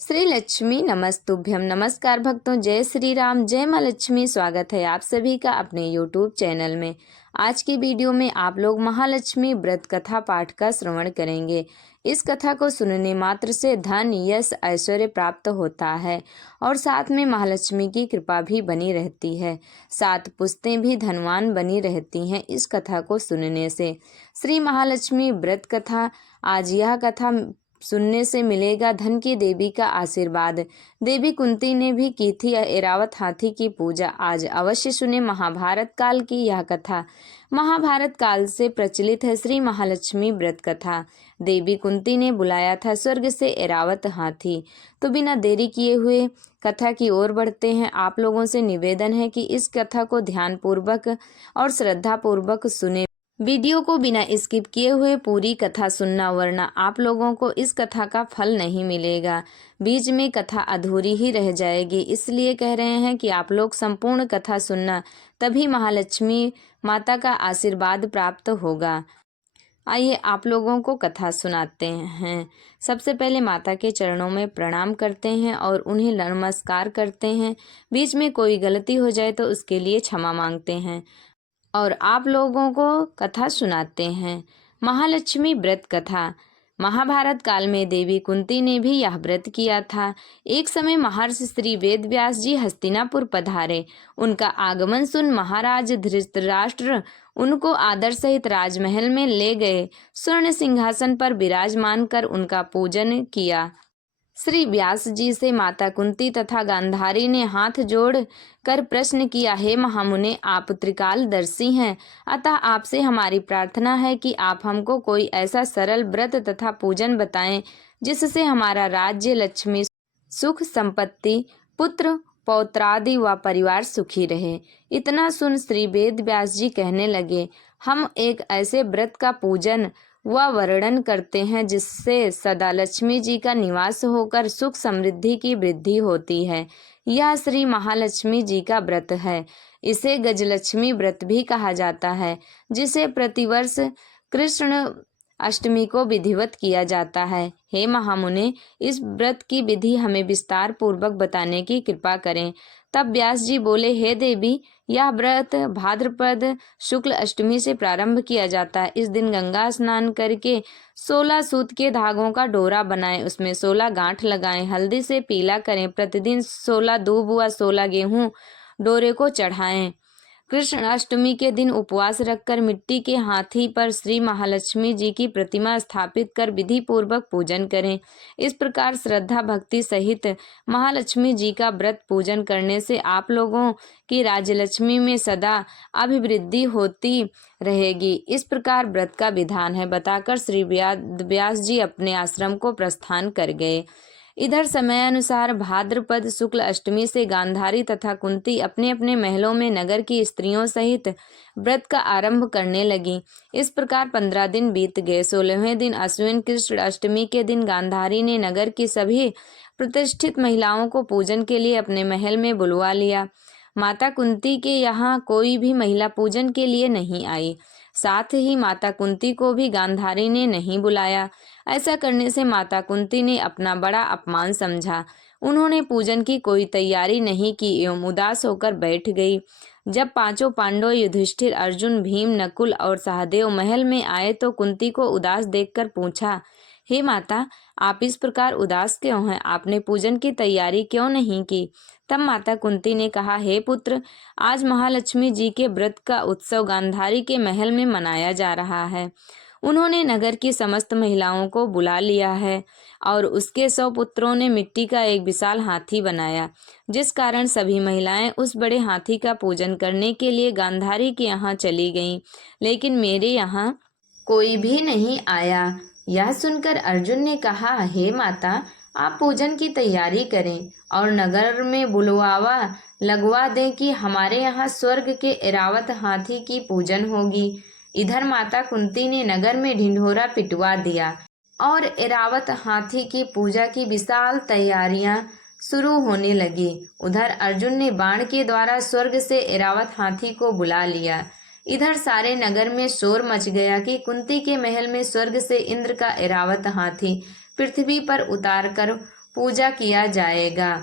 श्री लक्ष्मी नमस्तुभ्यम। नमस्कार भक्तों, जय श्री राम, जय माँ लक्ष्मी। स्वागत है आप सभी का अपने यूट्यूब चैनल में। आज की वीडियो में आप लोग महालक्ष्मी व्रत कथा पाठ का श्रवण करेंगे। इस कथा को सुनने मात्र से धन, यश, ऐश्वर्य प्राप्त होता है और साथ में महालक्ष्मी की कृपा भी बनी रहती है। 7 पुश्तें भी धनवान बनी रहती हैं इस कथा को सुनने से। श्री महालक्ष्मी व्रत कथा। आज यह कथा सुनने से मिलेगा धन की देवी का आशीर्वाद। देवी कुंती ने भी की थी ऐरावत हाथी की पूजा। आज अवश्य सुने महाभारत काल की यह कथा। महाभारत काल से प्रचलित है श्री महालक्ष्मी व्रत कथा। देवी कुंती ने बुलाया था स्वर्ग से ऐरावत हाथी। तो बिना देरी किए हुए कथा की ओर बढ़ते हैं। आप लोगों से निवेदन है कि इस कथा को ध्यान पूर्वक और श्रद्धा पूर्वक सुने। वीडियो को बिना स्किप किए हुए पूरी कथा सुनना, वरना आप लोगों को इस कथा का फल नहीं मिलेगा। बीच में कथा अधूरी ही रह जाएगी। इसलिए कह रहे हैं कि आप लोग संपूर्ण कथा सुनना, तभी महालक्ष्मी माता का आशीर्वाद प्राप्त होगा। आइए आप लोगों को कथा सुनाते हैं। सबसे पहले माता के चरणों में प्रणाम करते हैं और उन्हें नमस्कार करते हैं। बीच में कोई गलती हो जाए तो उसके लिए क्षमा मांगते हैं और आप लोगों को कथा सुनाते हैं। महालक्ष्मी व्रत कथा। महाभारत काल में देवी कुंती ने भी यह व्रत किया था। एक समय महर्षि श्री वेद व्यास जी हस्तिनापुर पधारे। उनका आगमन सुन महाराज धृतराष्ट्र उनको आदर सहित राजमहल में ले गए। स्वर्ण सिंहासन पर विराजमान कर उनका पूजन किया। श्री व्यास जी से माता कुंती तथा गांधारी ने हाथ जोड़ कर प्रश्न किया, हे महामुने, आप त्रिकालदर्शी हैं, अतः आपसे हमारी प्रार्थना है कि आप हमको कोई ऐसा सरल व्रत तथा पूजन बताएं जिससे हमारा राज्य, लक्ष्मी, सुख, संपत्ति, पुत्र पौत्रादि व परिवार सुखी रहे। इतना सुन श्री वेद व्यास जी कहने लगे, हम एक ऐसे व्रत का पूजन व वर्णन करते हैं जिससे सदा लक्ष्मी जी का निवास होकर सुख समृद्धि की वृद्धि होती है। यह श्री महालक्ष्मी जी का व्रत है। इसे गजलक्ष्मी व्रत भी कहा जाता है, जिसे प्रतिवर्ष कृष्ण अष्टमी को विधिवत किया जाता है। हे महामुने, इस व्रत की विधि हमें विस्तार पूर्वक बताने की कृपा करें। तब व्यास जी बोले, हे देवी, यह व्रत भाद्रपद शुक्ल अष्टमी से प्रारंभ किया जाता है। इस दिन गंगा स्नान करके 16 सूत के धागों का डोरा बनाएं, उसमें 16 गांठ लगाएं, हल्दी से पीला करें, प्रतिदिन 16 दूब व 16 गेहूं डोरे को चढ़ाएं। कृष्ण अष्टमी के दिन उपवास रखकर मिट्टी के हाथी पर श्री महालक्ष्मी जी की प्रतिमा स्थापित कर विधि पूर्वक पूजन करें। इस प्रकार श्रद्धा भक्ति सहित महालक्ष्मी जी का व्रत पूजन करने से आप लोगों की राज्यलक्ष्मी में सदा अभिवृद्धि होती रहेगी। इस प्रकार व्रत का विधान है बताकर श्री व्यास जी अपने आश्रम को प्रस्थान कर गए। इधर समयानुसार भाद्रपद शुक्ल अष्टमी से गांधारी तथा कुंती अपने अपने महलों में नगर की स्त्रियों सहित व्रत का आरंभ करने लगी। इस प्रकार 15 दिन बीत गए। 16वें दिन अश्विन कृष्ण अष्टमी के दिन गांधारी ने नगर की सभी प्रतिष्ठित महिलाओं को पूजन के लिए अपने महल में बुलवा लिया। माता कुंती के यहाँ कोई भी महिला पूजन के लिए नहीं आई। साथ ही माता कुंती को भी गांधारी ने नहीं बुलाया। ऐसा करने से माता कुंती ने अपना बड़ा अपमान समझा। उन्होंने पूजन की कोई तैयारी नहीं की एवं उदास होकर बैठ गई। जब 5 पांडव युधिष्ठिर, अर्जुन, भीम, नकुल और सहदेव महल में आए तो कुंती को उदास देखकर पूछा, हे माता, आप इस प्रकार उदास क्यों हैं? आपने पूजन की तैयारी क्यों नहीं की? तब माता कुंती ने कहा, हे पुत्र, आज महालक्ष्मी जी के व्रत का उत्सव गांधारी के महल में मनाया जा रहा है। उन्होंने नगर की समस्त महिलाओं को बुला लिया है और उसके 100 पुत्रों ने मिट्टी का एक विशाल हाथी बनाया, जिस कारण सभी महिलाएं उस बड़े हाथी का पूजन करने के लिए गांधारी के यहाँ चली गईं, लेकिन मेरे यहाँ कोई भी नहीं आया। यह सुनकर अर्जुन ने कहा, हे माता, आप पूजन की तैयारी करें और नगर में बुलवावा लगवा दें कि हमारे यहाँ स्वर्ग के ऐरावत हाथी की पूजन होगी। इधर माता कुंती ने नगर में ढिंढोरा पिटवा दिया और ऐरावत हाथी की पूजा की विशाल तैयारियां शुरू होने लगी। उधर अर्जुन ने बाण के द्वारा स्वर्ग से ऐरावत हाथी को बुला लिया। इधर सारे नगर में शोर मच गया कि कुंती के महल में स्वर्ग से इंद्र का ऐरावत हाथी पृथ्वी पर उतार कर पूजा किया जाएगा।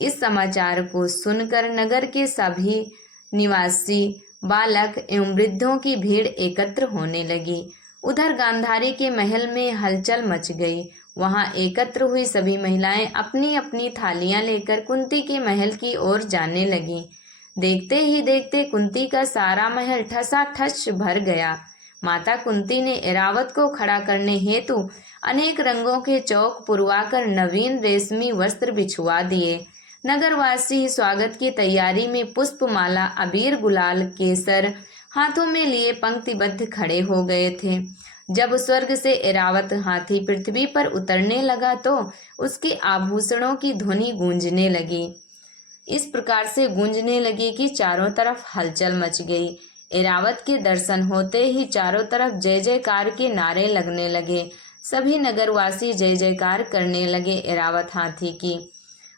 इस समाचार को सुनकर नगर के सभी निवासी, बालक एवं वृद्धों की भीड़ एकत्र होने लगी। उधर गांधारी के महल में हलचल मच गई। वहां एकत्र हुई सभी महिलाएं अपनी अपनी थालियां लेकर कुंती के महल की ओर जाने लगीं। देखते ही देखते कुंती का सारा महल ठसाठस भर गया। माता कुंती ने ऐरावत को खड़ा करने हेतु अनेक रंगों के चौक पुरवाकर नवीन रेशमी वस्त्र बिछुआ दिए। नगरवासी स्वागत की तैयारी में पुष्पमाला, अबीर, गुलाल, केसर हाथों में लिए पंक्तिबद्ध खड़े हो गए थे। जब स्वर्ग से ऐरावत हाथी पृथ्वी पर उतरने लगा तो उसके आभूषणों की ध्वनि गूंजने लगी। इस प्रकार से गूंजने लगी कि चारों तरफ हलचल मच गई। ऐरावत के दर्शन होते ही चारों तरफ जय जयकार के नारे लगने लगे। सभी नगरवासी जय जयकार करने लगे ऐरावत हाथी की।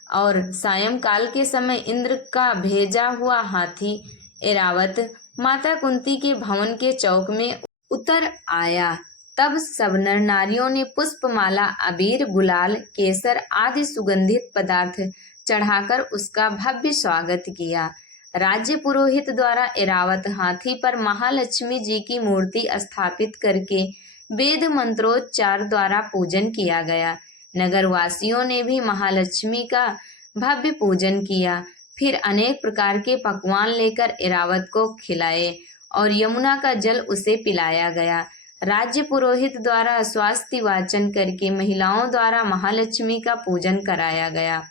और सायंकाल के समय इंद्र का भेजा हुआ हाथी ऐरावत माता कुंती के भवन के चौक में उतर आया। तब सब नर नारियों ने पुष्पमाला, अबीर, गुलाल, केसर आदि सुगंधित पदार्थ चढ़ाकर उसका भव्य स्वागत किया। राज्य पुरोहित द्वारा ऐरावत हाथी पर महालक्ष्मी जी की मूर्ति स्थापित करके वेद मंत्रोच्चार द्वारा पूजन किया गया। नगरवासियों ने भी महालक्ष्मी का भव्य पूजन किया। फिर अनेक प्रकार के पकवान लेकर ऐरावत को खिलाए और यमुना का जल उसे पिलाया गया। राज्य पुरोहित द्वारा स्वास्ति वाचन करके महिलाओं द्वारा महालक्ष्मी का पूजन कराया गया।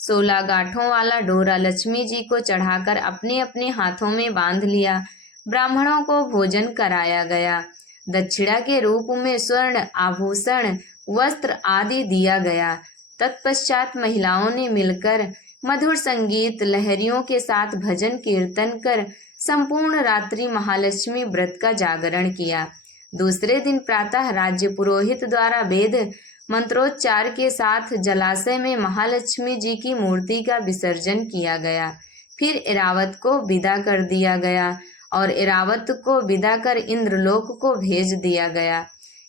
16 गांठों वाला डोरा लक्ष्मी जी को चढ़ाकर अपने अपने हाथों में बांध लिया। ब्राह्मणों को भोजन कराया गया। दक्षिणा के रूप में स्वर्ण आभूषण, वस्त्र आदि दिया गया। तत्पश्चात महिलाओं ने मिलकर मधुर संगीत लहरियों के साथ भजन कीर्तन कर संपूर्ण रात्रि महालक्ष्मी व्रत का जागरण किया। दूसरे दिन प्रातः राज्य पुरोहित द्वारा वेद मंत्रोच्चार के साथ जलाशय में महालक्ष्मी जी की मूर्ति का विसर्जन किया गया। फिर ऐरावत को विदा कर दिया गया और ऐरावत को विदा कर इंद्रलोक को भेज दिया गया।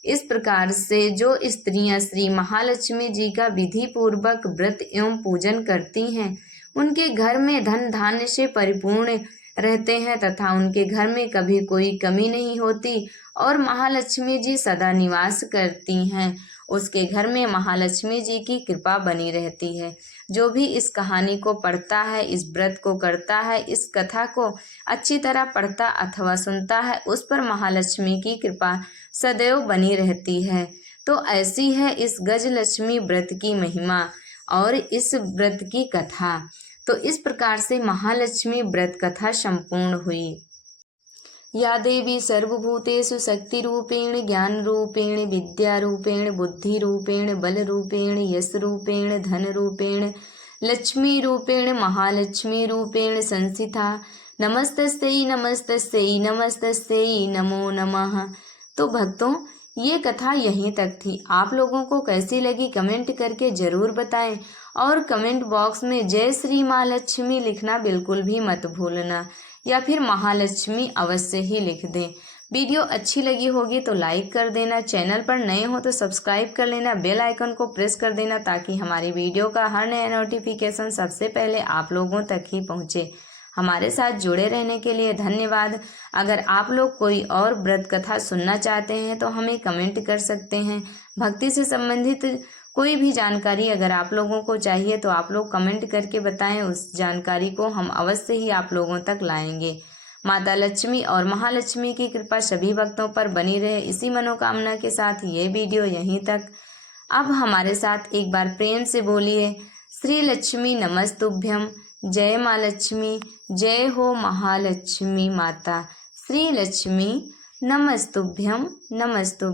इस प्रकार से जो स्त्रियां श्री महालक्ष्मी जी का विधि पूर्वक व्रत एवं पूजन करती हैं, उनके घर में धन धान्य से परिपूर्ण रहते हैं तथा उनके घर में कभी कोई कमी नहीं होती और महालक्ष्मी जी सदा निवास करती हैं। उसके घर में महालक्ष्मी जी की कृपा बनी रहती है। जो भी इस कहानी को पढ़ता है, इस व्रत को करता है, इस कथा को अच्छी तरह पढ़ता अथवा सुनता है, उस पर महालक्ष्मी की कृपा सदैव बनी रहती है। तो ऐसी है इस गजलक्ष्मी व्रत की महिमा और इस व्रत की कथा। तो इस प्रकार से महालक्ष्मी व्रत कथा संपूर्ण हुई। या देवी सर्वभूतेषु शक्तिरूपेण, ज्ञानरूपेण, विद्यारूपेण, बुद्धिरूपेण, बलरूपेण, यशरूपेण, धनरूपेण, लक्ष्मीरूपेण, महालक्ष्मीरूपेण संस्थिता। नमस्तस्यै नमस्तस्यै नमस्तस्यै नमो नमः। तो भक्तों, ये कथा यहीं तक थी। आप लोगों को कैसी लगी कमेंट करके ज़रूर बताएं और कमेंट बॉक्स में जय श्री माँ लक्ष्मी लिखना बिल्कुल भी मत भूलना, या फिर महालक्ष्मी अवश्य ही लिख दें। वीडियो अच्छी लगी होगी तो लाइक कर देना, चैनल पर नए हो तो सब्सक्राइब कर लेना, बेल आइकन को प्रेस कर देना ताकि हमारी वीडियो का हर नया नोटिफिकेशन सबसे पहले आप लोगों तक ही पहुँचे। हमारे साथ जुड़े रहने के लिए धन्यवाद। अगर आप लोग कोई और व्रत कथा सुनना चाहते हैं तो हमें कमेंट कर सकते हैं। भक्ति से संबंधित कोई भी जानकारी अगर आप लोगों को चाहिए तो आप लोग कमेंट करके बताएं, उस जानकारी को हम अवश्य ही आप लोगों तक लाएंगे। माता लक्ष्मी और महालक्ष्मी की कृपा सभी भक्तों पर बनी रहे, इसी मनोकामना के साथ ये वीडियो यहीं तक। अब हमारे साथ एक बार प्रेम से बोलिए, श्री लक्ष्मी नमस्तुभ्यम। जय माँ लक्ष्मी, जय हो महालक्ष्मी माता। श्री लक्ष्मी नमस्तुभ्यम नमस्तुभ्यम।